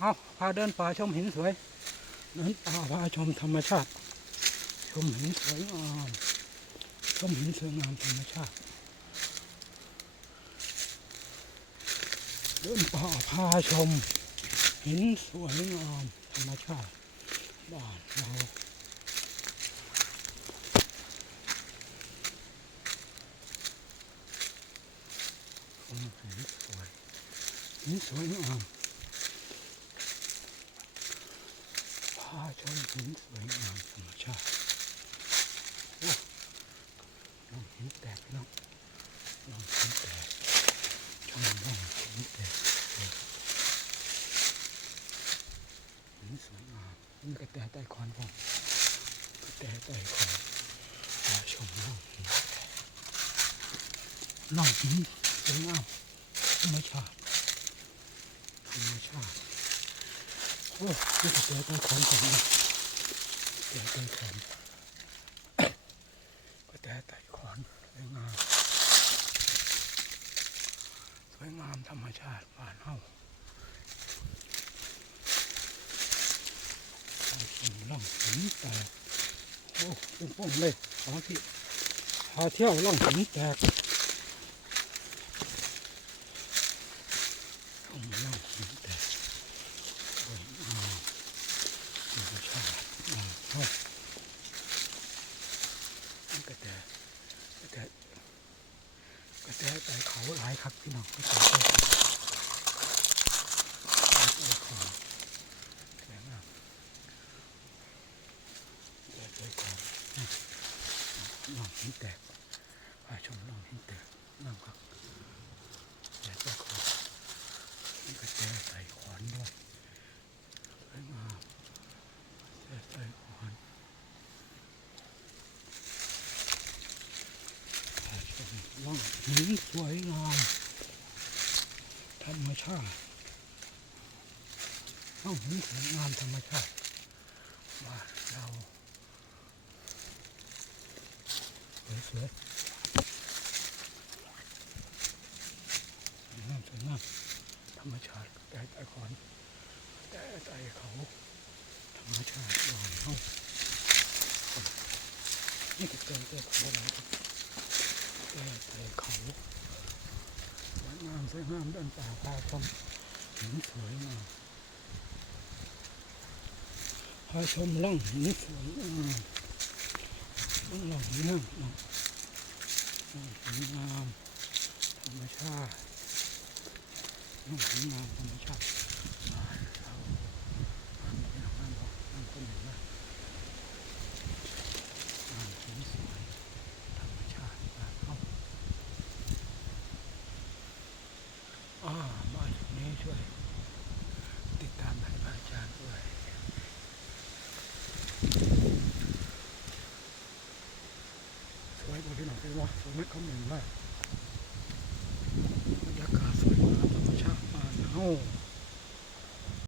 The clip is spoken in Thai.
เอาพาเดินป่าชมหินสวย เดินป่าพาชมธรรมชาติ ชมหินสวยงามชมหินสวยงามธรรมชาติ เดินป่าพาชม หินสวยงามธรรมชาติบ้านเราชมหินสวยหินสวยงาม พาชมหินสวยงามธรรมชาติโอ้ลองหินแตกพี่น้องลองหินแตกชมลองหินแตกหินสวยงามนี่กระแตใต้คอนผมกระแตใต้คอนตาชมล่องหินล่องหินสวยงามธรรมชาติธรรมชาติ โอ้นี่กระแตใต้คอนผมนะกระแตใต้คอนกระแตใต้คอนสวยงามสวยงามธรรมชาติบ้านเฮาสิงล่องหินแตกโอ้เป็นป้งเลยพาที่พาเที่ยวล่องหินแตกล่องล่องหินแตกสวยงามธรรมชาติอ่าเฮ้ยนี่กระแตกระแตกระ แตไต่เขาหลายครับพี่น้องกระแตไต่เขาไต่เขาสงามแตกเลยก่อนลองหินแตกพาชมลองหินแตกน้ำครับแตกเลยก่อนนี่ก็แตกใส่ขอนด้วยสวยงามแตกใส่ขอนพา ชมลองหินสวยงามธรรมชาติลองหินสวยงามธรรมชาติบ้าเราสวยสวยงามสวยงามธรรมชาติแต่แต่ขอนแต่แต่เขาธรรมชาติลอยเฮานี่ก็เป็นแต่เขอะไรครับแต่แต่เขา สวยงามด้านป่าพาชมหินสวยงามพาชมล่องหินสวยงามล่องหินงามสวยงามธรรมชาติล่องสวยงามธรรมชาติบ้านเราบ้านเป็นบ้านบอกบ้านคนหนึ่งนะบ้านสวยสวยธรรมชาติบ้านเขา อ่ามาถึงนี้ช่วย ติดตามให้พระอาจารย์ด้วยสวยกว่าที่หนองเป็นวะสวยไหมเขาเหมือนว่าบรรยากาศสวยงามธรรมชาติบ้านเฮา